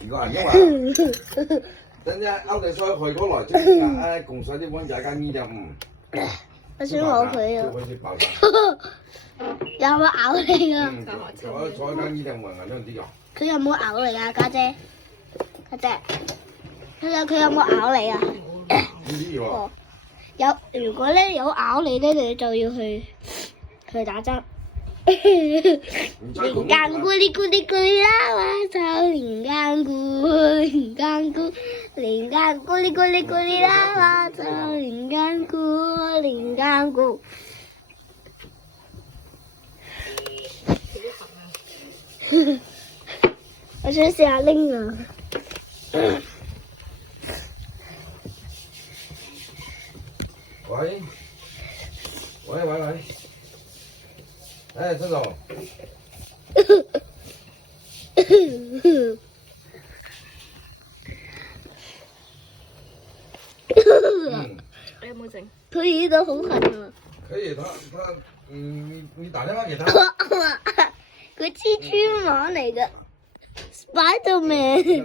如果係因為等陣歐弟再去過來，即係共水啲溫仔間呢就我想攞佢啊！有冇咬你啊？坐間呢就冇人兩啲㗎。佢有冇咬你啊，家姐？家姐，佢有冇咬你啊？哦，有。如果咧有咬你咧，你就要去打針。連干菇哩咕哩咕哩啦，我操！連干菇，連干菇，連干菇哩咕哩咕哩啦，我操！連干菇，連干菇。我想試下拎啊！喂，哎，陳總。你有冇整？佢耳朵好痕啊！可以，你打電話給他。佢蜘蛛網嚟㗎 ，Spiderman。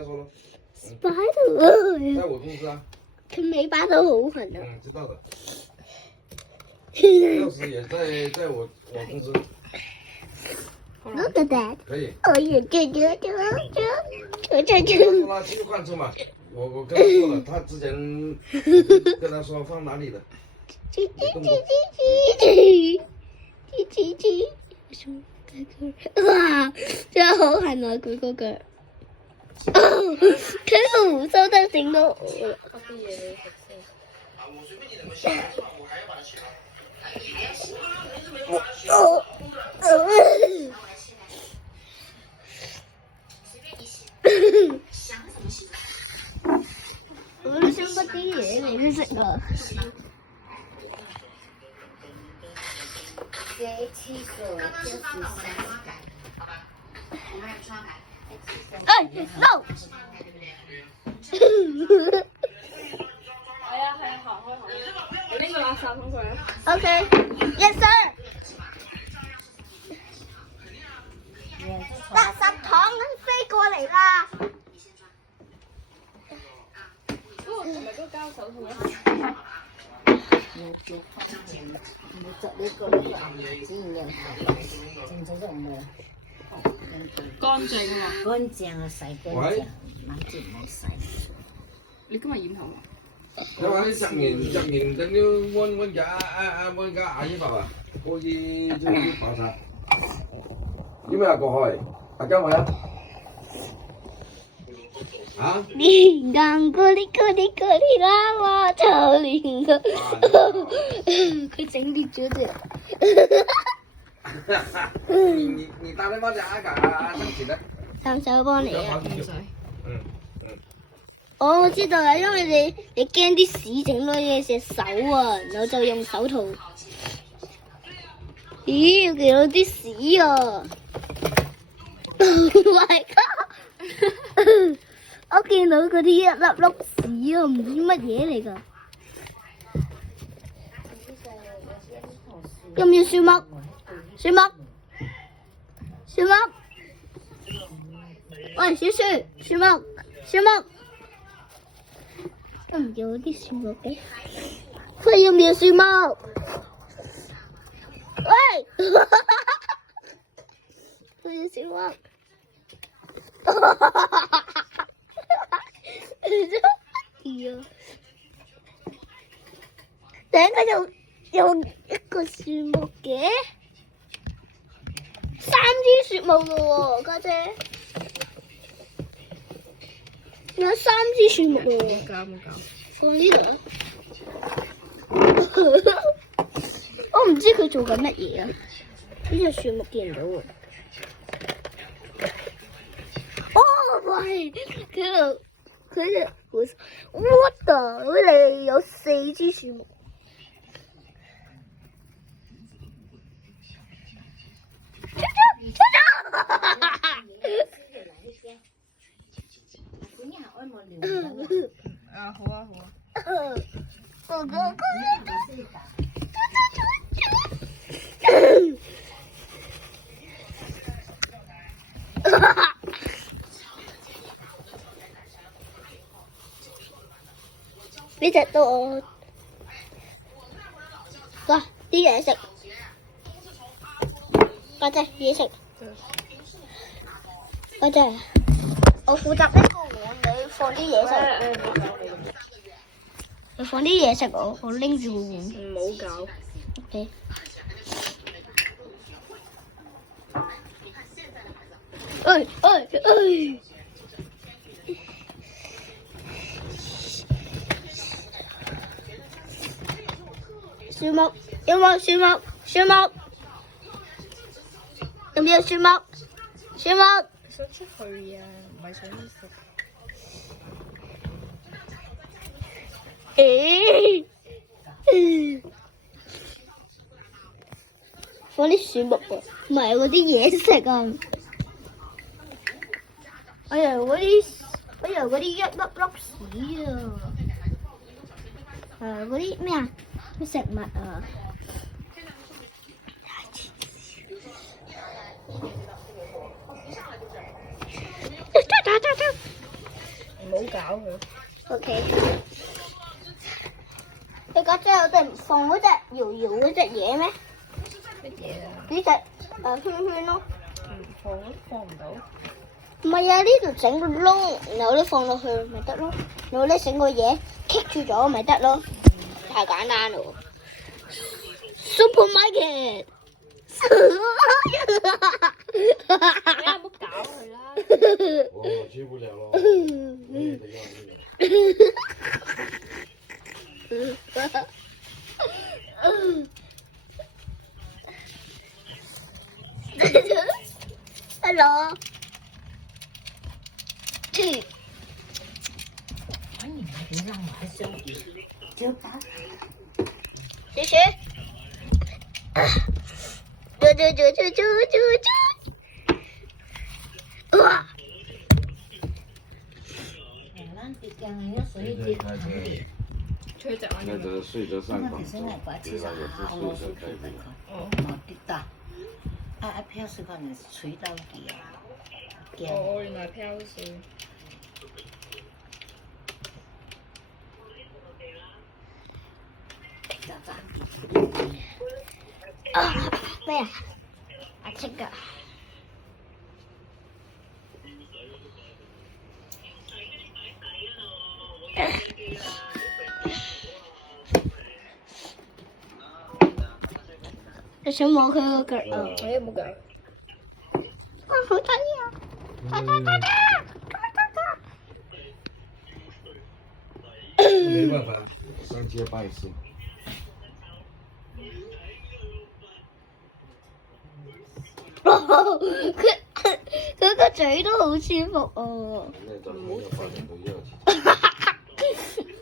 Spiderman。在我公司啊。佢尾巴都好痕啊！知道的。鑰匙也在我公司。Look at that。可以。哦耶！這。說他繼續換車嘛，我跟他說了，他之前跟他說放哪裡的。哇！真係好痕啊！佢嗰腳。佢個胡鬚都整到我啦。我都想不啲嘢嚟食啊！哎，no！ 係啊，行開。你拎個垃圾桶過嚟啊。OK，yes sir。垃圾桶飛過嚟啦！嗰個係咪都交手套啊？乾淨啊嘛！乾淨啊，洗乾淨，冷靜冇洗。你今日染頭啊？有話啲入面整啲溫家阿姨爸啊，嗰啲爆晒。有沒有過去？跟我呀。啊？連干咕哩咕哩咕哩啦，我操連個，佢整跌咗隻。你打電話就阿生前咧。三手幫你啊！唔使。我知道啦，因為你驚啲屎整到你隻手啊，然後就用手套。咦，見到啲屎啊 ！Oh my god！ 我見到嗰啲一粒粒屎啊，唔知乜嘢嚟㗎。要唔要樹木？樹木？樹木？喂，小樹，樹木，樹木。都唔要啲樹木嘅，佢要唔要樹木？喂，佢要樹木。點解有一個樹木嘅？3支樹木咯喎，家姐。有3支樹木喎。冇搞。放呢度。我唔知佢做緊乜嘢啊！呢隻樹木見唔到喎。哦，喂，佢what the？ 佢哋有4支樹木。啊，好啊。哥哥。呢隻都我。哇！啲嘢食，家姐嘢食，家姐，我負責呢個碗，你放啲嘢食，你放啲嘢食，我拎住個碗。唔好搞。OK。樹木有冇樹木？樹木有冇樹木？樹木想出去啊，唔係想食。放啲樹木喎，唔係嗰啲嘢食啊！我以為嗰啲一粒粒屎啊！嗰啲咩啊？啲食物啊！唔好搞佢。OK。你家姐有哋唔放嗰隻搖搖嗰隻嘢咩？乜嘢啊？呢隻圈圈咯。放唔到。唔係啊，呢度整個窿，然後你放落去咪得咯。然後你整個嘢棘住咗咪得咯。太簡單咯。Supermarket。你唔好搞佢啦。我去不了咯。Hello。反正你让我还生气，就打。谢谢。哇！咱浙江人要水节开的，吹隻那这睡着上广州，现在把其实好多水开的，哦，滴答，飘水可能吹到底啊，哦，原來飄水。咩啊？阿戚噶。你想摸佢個腳啊？我有冇搞？哇，好得意啊！没办法，上街拜师。佢個嘴都好舒服哦。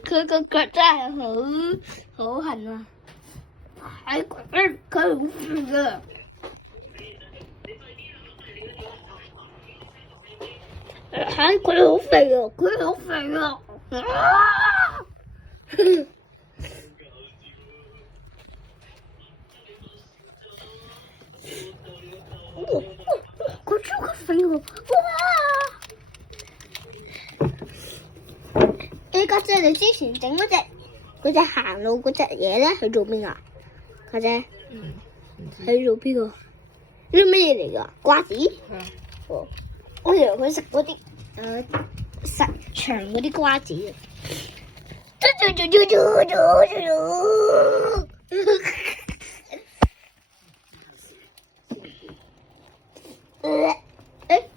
佢個腳真係好痕啊！佢好肥噶。佢好肥啊！佢好肥啊！佢超級肥喎！哇！家姐，你之前整嗰隻行路嗰隻嘢咧，去做邊啊？家姐，去做邊個？呢啲咩嘢嚟㗎？瓜子？係啊。哦，我以為佢食嗰啲實長嗰啲瓜子啊！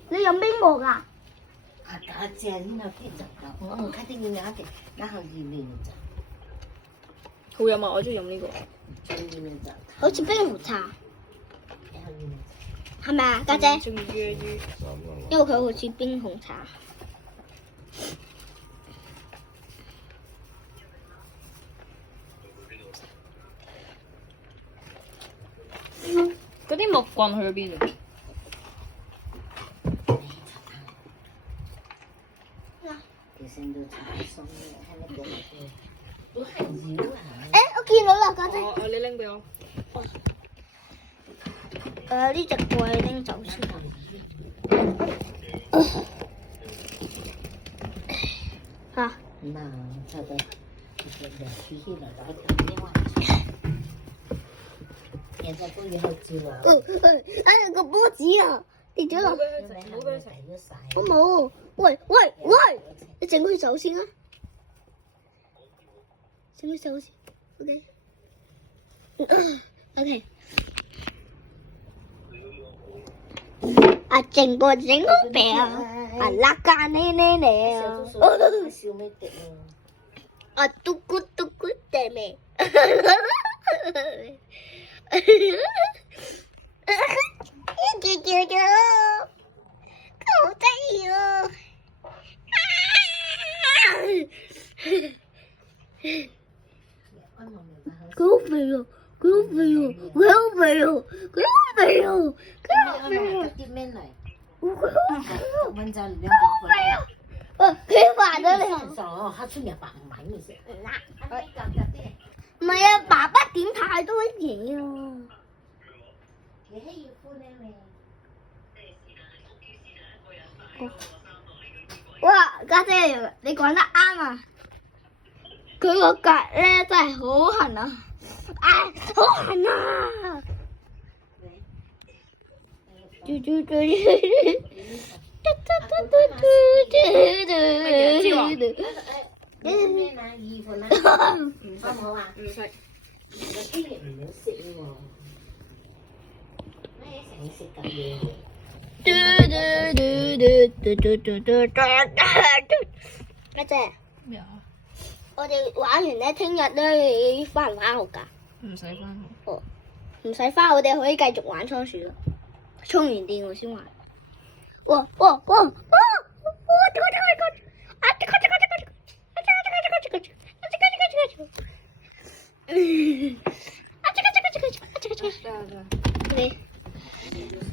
你飲邊個㗎？大隻呢個幾雜㗎，我唔睇見有一隻，然後二面咋，好飲啊！我中意飲呢個。二面咋，好似冰紅茶，然後二面。係咪啊，家姐？中意粵語。因為佢好似冰紅茶。嗰啲木棍去咗邊啊？其實都差唔多，係咪咁？都係繞啊！我見到啦，家姐。你拎俾我。呢隻櫃拎走先。嚇！嗱，就係出去了，然后另外現在公園好照啊，哎，個波子啊，跌咗落。唔好俾佢食，唔好俾佢食。睇咗晒。我冇。喂喂喂，你整佢走先啊！整佢走先。OK。OK。啊，整個餅，啊拉干呢呢笑咩滴啊？啊嘟咕嘟咕的咩？啾啾啾，好得意哦！佢好肥啊！佢好肥啊！佢好肥啊！佢好肥啊！佢好肥啊！啲咩嚟？佢好肥啊！蚊仔兩個肥啊！佢話咗你上黑出入白唔係嘅食。唔係啊，爸爸點太多嘢啊！你係要歡咧咩？哇，家姐，你講得啱啊！佢個腳咧真係好痕啊！好痕啊！嘟嘟嘟嘟咩買衣服啦？好唔好啊？唔食。有啲嘢唔好食喎。咩成日食咁嘢嘅？家姐，咩啊？我哋玩完咧，聽日咧翻唔翻學㗎？唔使翻學。哦，唔使翻，我哋可以繼續玩倉鼠咯。充完電我先玩。哇哇哇哇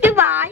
！Goodbye.